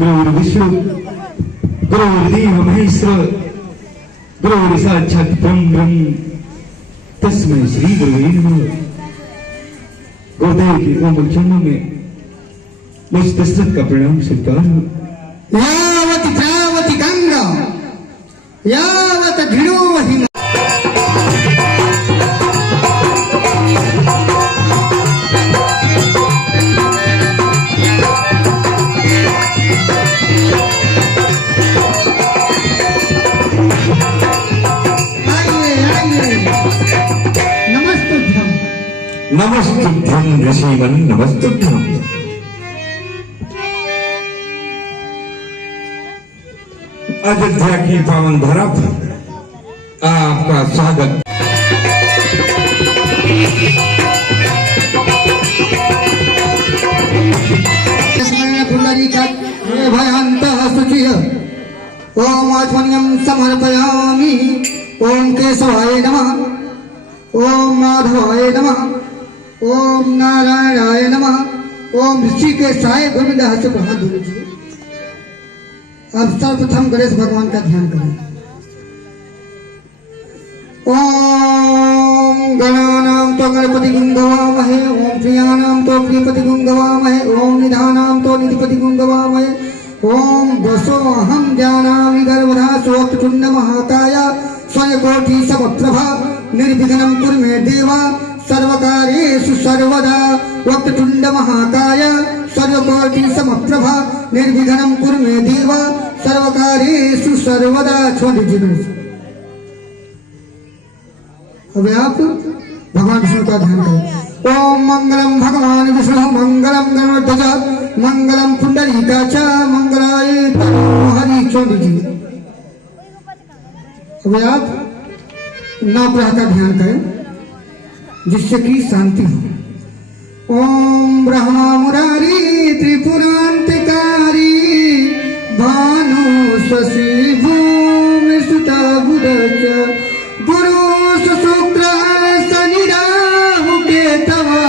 गुरुर्विष्णु गुरुर्देव महेश्वर गुरुर् साक्षात् ब्रह्म तस्मै श्री गुरुवे नमः। गुरुदेव के कोमल चरणों में मुझ दशरथ का प्रणाम स्वीकार। यावत द्रावति गंगा यावत धिरो हिम। नमस्तुभ्यं ऋषिमन नमस्तुभ्यं। अयोध्या की पावन धरा पर आपका स्वागत। ओम आत्मन्यं समर्पयामि। ओम केशवाय नमः। ओम माधवाय नमः। ओम नारायणाय नमः। ओम ऋषिकेशाय गोविंद हाथ से हाथ धो लीजिए। अब सर्वप्रथम गणेश भगवान का ध्यान करें। ओम गणानां तो गणपति गुंगवामहे। ओम प्रियानां तो प्रियपति गुंगवामहे। ओम निधानां तो निधिपति गुंगवामहे। ओम वसो अहम जानामि गर्भधा स्वक्तुंड महाकाय स्वयकोटि समप्रभा निर्विघ्नं कुरु मे देवा सर्वकार्येषु सर्वदा वक्रतुंड महाकाय सर्वकोटि समप्रभा निर्विघ्नं कुरु मे देवा सर्वकार्येषु सर्वदा। छोड़ दीजिए। अब आप भगवान विष्णु का ध्यान करें। ओम मंगलम भगवान विष्णु मंगलम गणध्वज मंगलम पुंडरीकाच मंगलाय हरि। छोड़ दीजिए। अब आप नवग्रह का ध्यान करें जिससे कि शांति हो। ओम ब्रह्मा मुरारी त्रिपुरांतकारी भानु शशि भूमि सुता बुधच गुरु शुक्र शनि राहु केतवा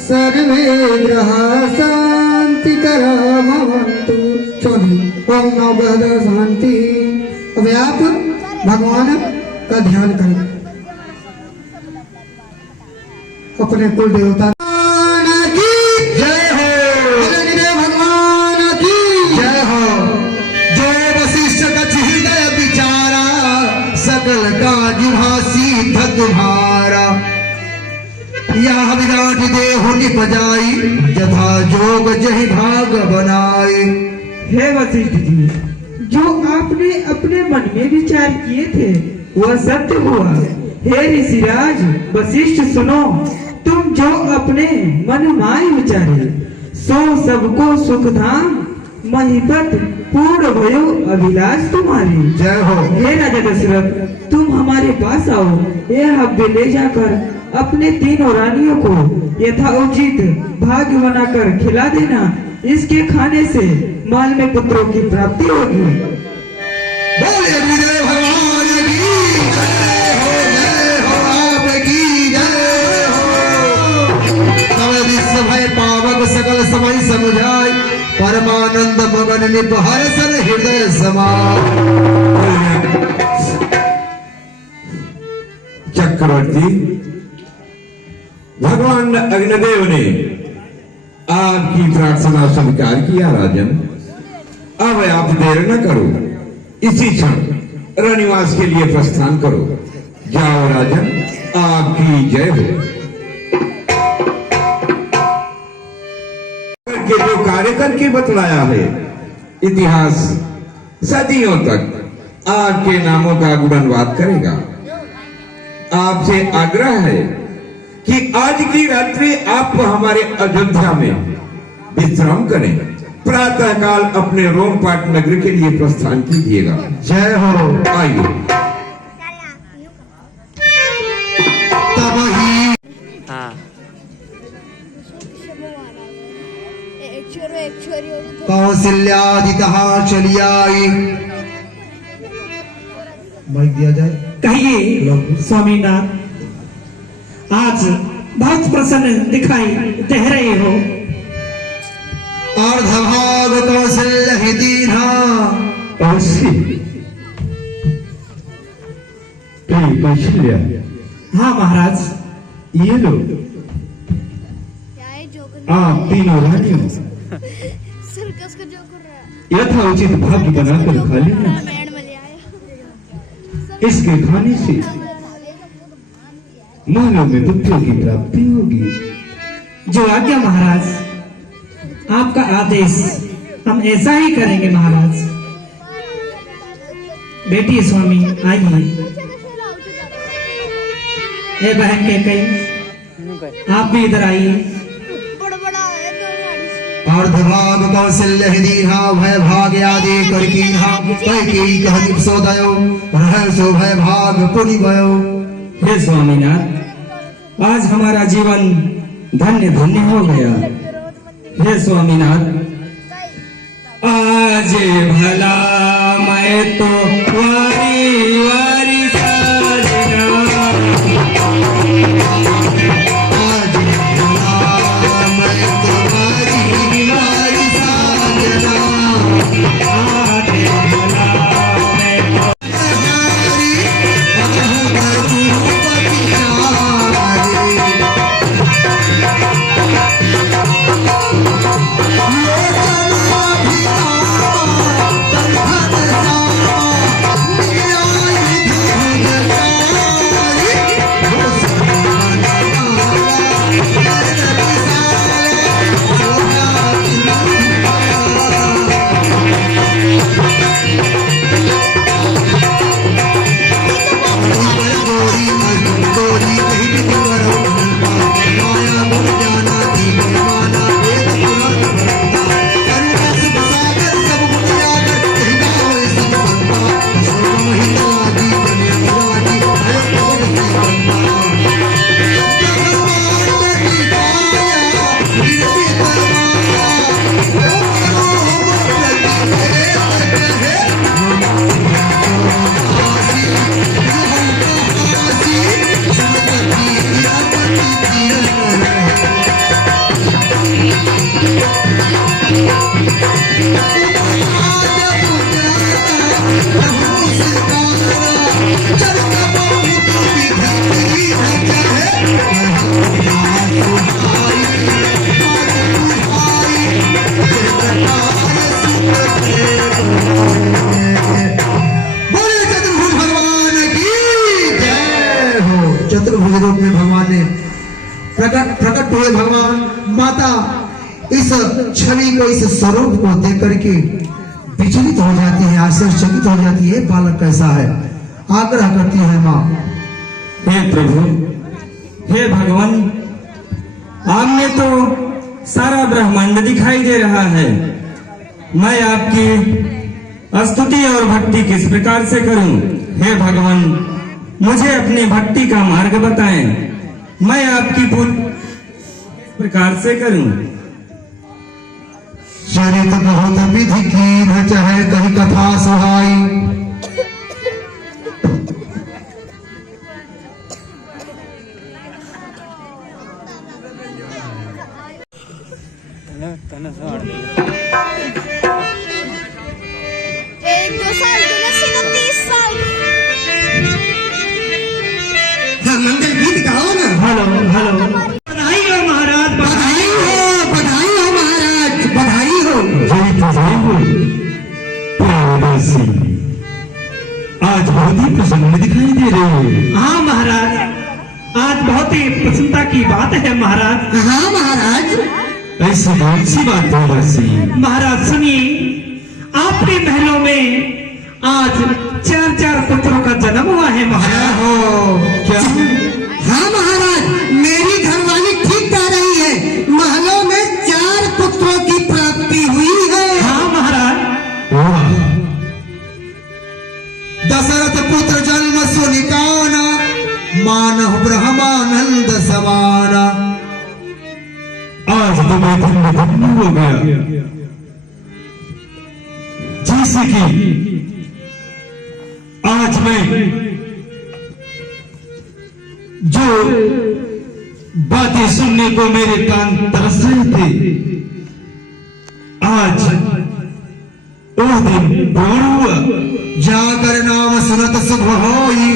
सर्वे ग्रह शांति भवन्तु। ओम नवग्रह शांति। अब आप भगवान का ध्यान करें। अपने कुल देवता की जय हो। भगवान की जय हो। जो वशिष्ठ कछ हृदय विचारा सकल काज भासी धत भारा। यह विराट देह निपजाई जथा जोग जहि भाग बनाए। हे वशिष्ठ जी, जो आपने अपने मन में विचार किए थे वह सत्य हुआ। हे ऋषिराज वशिष्ठ सुनो, तुम जो अपने मन माय विचारे सो सबको सुख धाम महिपत पूर्ण भयो अभिलाष तुम्हारी। जय हो। हे राजा दशरथ, तुम हमारे पास आओ। यह हव्य ले जाकर अपने तीनों रानियों को यथाउचित भाग्य बनाकर खिला देना। इसके खाने से माल में पुत्रों की प्राप्ति होगी। पावक सकल समय समझाय परमानंद मगन निपहर सन हृदय समाय। चक्रवर्ती भगवान अग्निदेव ने आपकी प्रार्थना स्वीकार किया। राजन, अब आप देर न करो, इसी क्षण रनिवास के लिए प्रस्थान करो। जाओ राजन, आपकी जय हो। के जो कार्य करके बतलाया है, इतिहास सदियों तक आपके नामों का गुणगान करेगा। आपसे आग्रह है कि आज की रात्रि आप हमारे अयोध्या में विश्राम करें। प्रातः काल अपने रोमपाट नगर के लिए प्रस्थान कीजिएगा। जय हो। आइए। तब ही कौशल्यादितः चली आई। माइक दिया जाए। कहिए स्वामीनाथ, आज बहुत प्रसन्न दिखाई दे रहे हो। अर्धभाग कौशल्य ही दीन्हा। अवश्य प्रिय कौशल्या, हाँ महाराज। ये लो आप तीनों रानियों सर्कस का जोक कर रहा है। यथाउचित भाग्य बनाकर खा लेना। बैंड में ले आया। इसके खाने से महलों में पुत्रों की प्राप्ति होगी। जो आज्ञा महाराज, आपका आदेश, हम ऐसा ही करेंगे महाराज। बेटी स्वामी आइए। ए बहन के कई, आप भी इधर आइए। बड़ा बड़ा है दो गाड़ी। अर्धभाग कौशल्य ही दीन्हा। भय भाग आदि कर कीन्हा। कैकेयी कहनी सोदयो। रह सो भय भाग पुनि भयो। हे स्वामीनाथ, आज हमारा जीवन धन्य धन्य हो गया। हे स्वामीनाथ, आज भला मैं तो वारी वारी साजना। आज भला मैं तुम्हारी वारी साजना। आज भला मैं तो नारी बहु रघुपति नारी। चतुर्भुज रूप में भगवान ने प्रकट हुए। भगवान माता इस छवि को, इस स्वरूप को देख करके विचलित हो जाती है, आश्चर्यचकित हो जाती है। बालक कैसा है, आग्रह करती है माँ। हे प्रभु, हे भगवान, आपने तो सारा ब्रह्मांड दिखाई दे रहा है। मैं आपकी स्तुति और भक्ति किस प्रकार से करूं? हे भगवान, मुझे अपनी भक्ति का मार्ग बताएं। मैं आपकी पूजा किस प्रकार से करूं? चरित बहुत विधि की न चाहे कही कथा सुहाई। एक दो साल की नसी को 30 साल। हाँ, मंगल गीत गाओ ना। Hello hello. बधाई हो महाराज, बधाई हो, बधाई हो महाराज, बधाई हो। आज बहुत ही प्रसन्न दिखाई दे रहे हो। हाँ महाराज, आज बहुत ही प्रसन्नता की बात है महाराज। हाँ महाराज। ऐसी कौन सी बात है दासी? महाराज सुनिए, आपके महलों में आज 4 पुत्रों का जन्म हुआ है महाराज। क्या? हाँ महाराज, मेरी घरवाली ठीक कह रही है। महलों में 4 पुत्रों की प्राप्ति हुई है। हाँ महाराज। वाह! दशरथ पुत्र जन्म सुनिकाना। मानव ब्रह्मानंद समाना। आज तो मैं धन्य धन्य हो गया। जैसे कि आज मैं जो बातें सुनने को मेरे कान तरस रहे थे, आज वह दिन पूर्ण हुआ। जाकर नाम सुनत शुभ होई,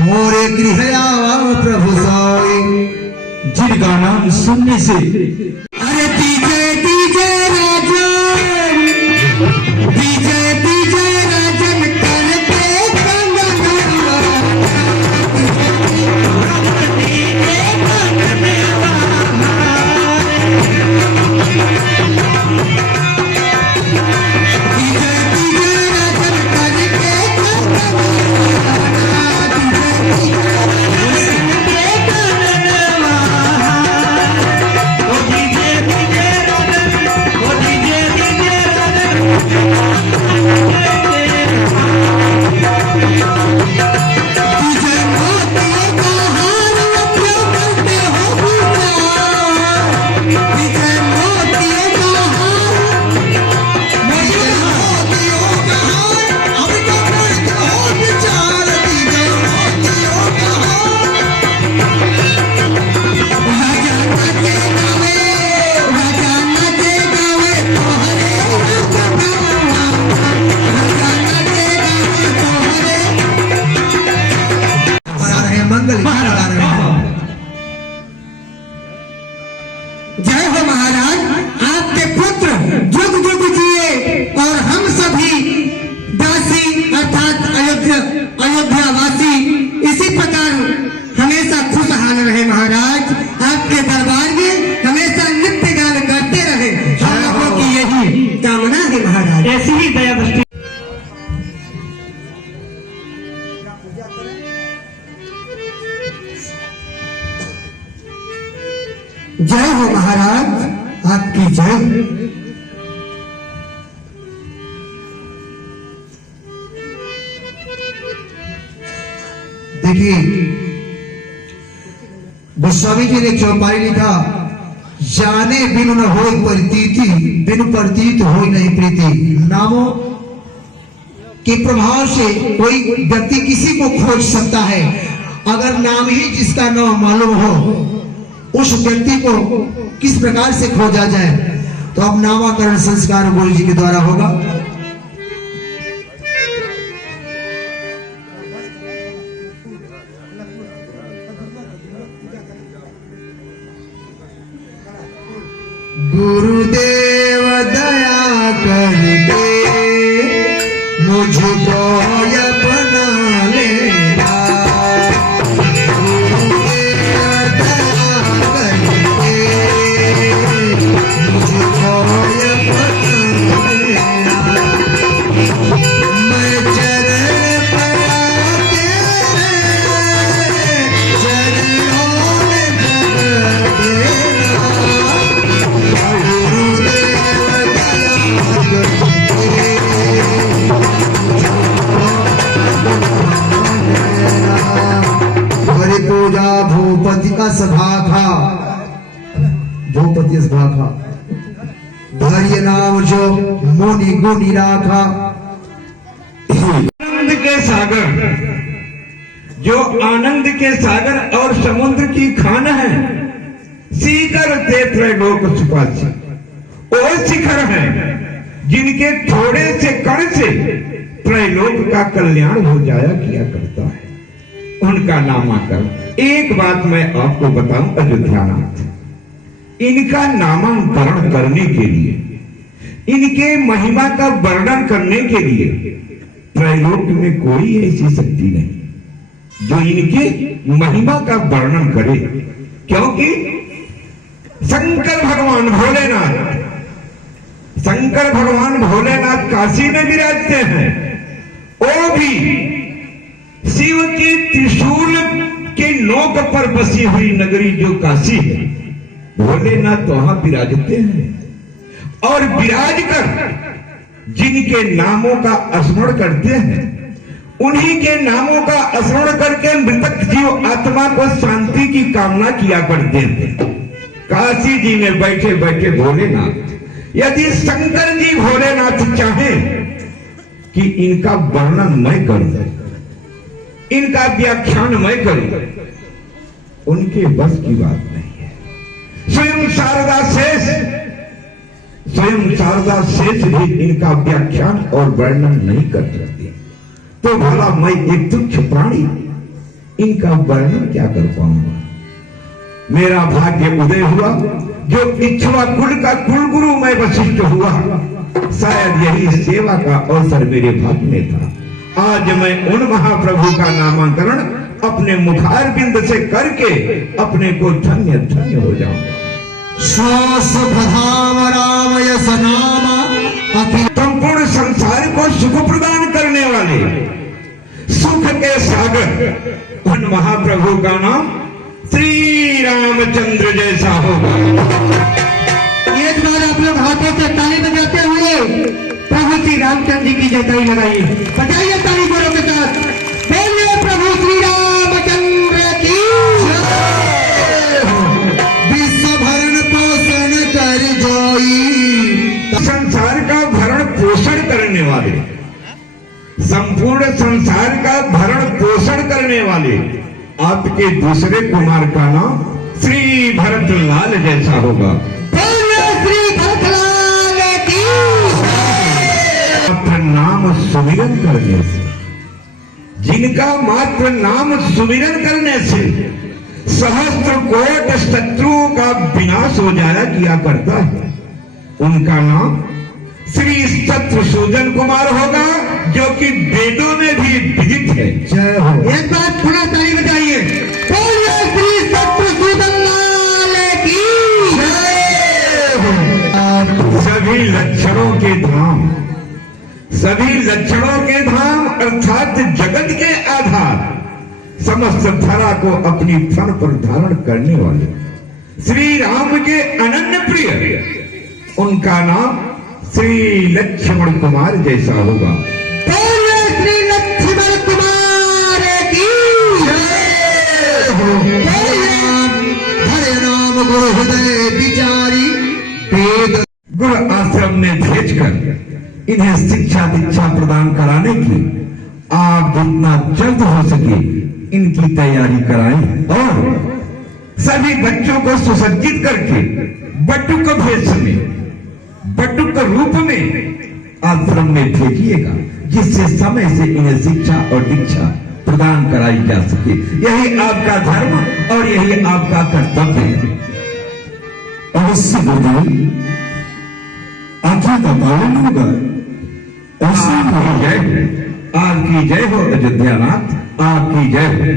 मोरे गृह आवा प्रभु सोई। जिनका नाम सुनने से अरे तीजे तीजे राजन, तीजे तीजे राजन करते कंगनवा। तीजे तीजे राजन करते मंगल जय हो महाराज, आपके पुत्र जुग जुग जिए और हम सभी दासी अर्थात अयोध्यावासी इसी प्रकार हमेशा खुशहाल रहे। महाराज आपके दरबार में हमेशा नृत्य गान करते रहे, हम लोगों की यही कामना है महाराज। ऐसी ही दया दृष्टि जय हो महाराज, आपकी जय। देखिए गोस्वामी जी ने चौपाई लिखा, जाने बिनु न होई प्रतीति, बिनु प्रतीत होई नहीं प्रीति। नामों के प्रभाव से कोई व्यक्ति किसी को खोज सकता है, अगर नाम ही जिसका नाम मालूम हो उस व्यक्ति को किस प्रकार से खोजा जाए। तो अब नामाकरण संस्कार गुरु जी के द्वारा होगा। गुरुदेव दया कर दे मुझको अपना लेना। पूजा भूपति असभाखा, भूपति असभाखा धैर्य नाम जो मुनि गुनि राखा। आनंद के सागर, जो आनंद के सागर और समुद्र की खान है, सीकर ते त्रैलोक सुपासी, वो शिखर है जिनके थोड़े से कण से त्रैलोक का कल्याण हो जाया किया करता है। उनका नामाकरण, एक बात मैं आपको बताऊं अयोध्यानाथ, इनका नामांकरण करने के लिए, इनके महिमा का वर्णन करने के लिए त्रैलोक में कोई ऐसी शक्ति नहीं जो इनके महिमा का वर्णन करे, क्योंकि शंकर भगवान भोलेनाथ काशी में विराजते हैं। वो भी शिव के त्रिशूल के नोक पर बसी हुई नगरी जो काशी है, भोलेनाथ वहां विराजते हैं और विराज कर जिनके नामों का स्मरण करते हैं, उन्हीं के नामों का स्मरण करके मृतक जीव आत्मा को शांति की कामना किया करते हैं। काशी जी में बैठे बैठे भोलेनाथ, यदि शंकर जी भोलेनाथ चाहे कि इनका वर्णन मैं करूं, इनका व्याख्यान मैं करूं, उनके बस की बात नहीं है। स्वयं शारदा शेष स्वयं शारदा शेष भी इनका व्याख्यान और वर्णन नहीं कर सकती, तो भला मैं एक तुच्छ प्राणी इनका वर्णन क्या कर पाऊंगा। मेरा भाग्य उदय हुआ, जो इच्छुआ कुल का कुल गुरु मैं वशिष्ठ हुआ। शायद यही सेवा का अवसर मेरे भाग्य में था। आज मैं उन महाप्रभु का नामांतरण अपने मुखारबिंद से करके अपने को धन्य धन्य हो जाऊंगा। श्वास प्रधाम राम यस नाम अखिल संपूर्ण संसार को सुख प्रदान करने वाले सुख के सागर उन महाप्रभु का नाम श्री रामचंद्र जैसा होगा। एक बार आप लोग हाथों से ताली बजाते हुए प्रभु श्री रामचंद्र जी की जयकारी लगाइए। बजाइए ताली जोरों के साथ। बोलिए प्रभु श्री रामचंद्र की जय। विश्व भरण पोषण कर जोई। संसार का भरण पोषण करने वाले, संपूर्ण संसार का भरण पोषण करने वाले आपके दूसरे कुमार का नाम श्री भरतलाल जैसा होगा। श्री भरतलाल की मात्र नाम सुमिरन करने से, जिनका मात्र नाम सुमिरन करने से सहस्त्र कोट शत्रुओं का विनाश हो जाया किया करता है, उनका नाम श्री शत्रुसूदन कुमार होगा, जो कि वेदों में भी विदित है। जय हो। एक बार पुनः ताली बजाइए। बोलिए श्री शत्रुसूदन लाल की जय हो। सभी लक्षणों के धाम, सभी लक्षणों के धाम अर्थात जगत के आधार, समस्त धरा को अपनी फन पर धारण करने वाले श्री राम के अनन्य प्रिय, उनका नाम श्री लक्ष्मण कुमार जैसा होगा। श्री लक्ष्मण कुमार की जय हो। हरे नाम गुरु हृदय विचारी वेद गुरु आश्रम में भेजकर इन्हें शिक्षा दीक्षा प्रदान कराने की आप जितना जल्द हो सके इनकी तैयारी कराएं और सभी बच्चों को सुसज्जित करके बटुक भेष में, बटुक रूप में आश्रम में भेजिएगा, जिससे समय से इन्हें शिक्षा और दीक्षा प्रदान कराई जा सके। यही आपका धर्म और यही आपका कर्तव्य है। अवश्य गुरुदेव, आज्ञा का पालन होगा। आपकी जय हो, आपकी जय हो अयोध्यानाथ, आपकी जय हो।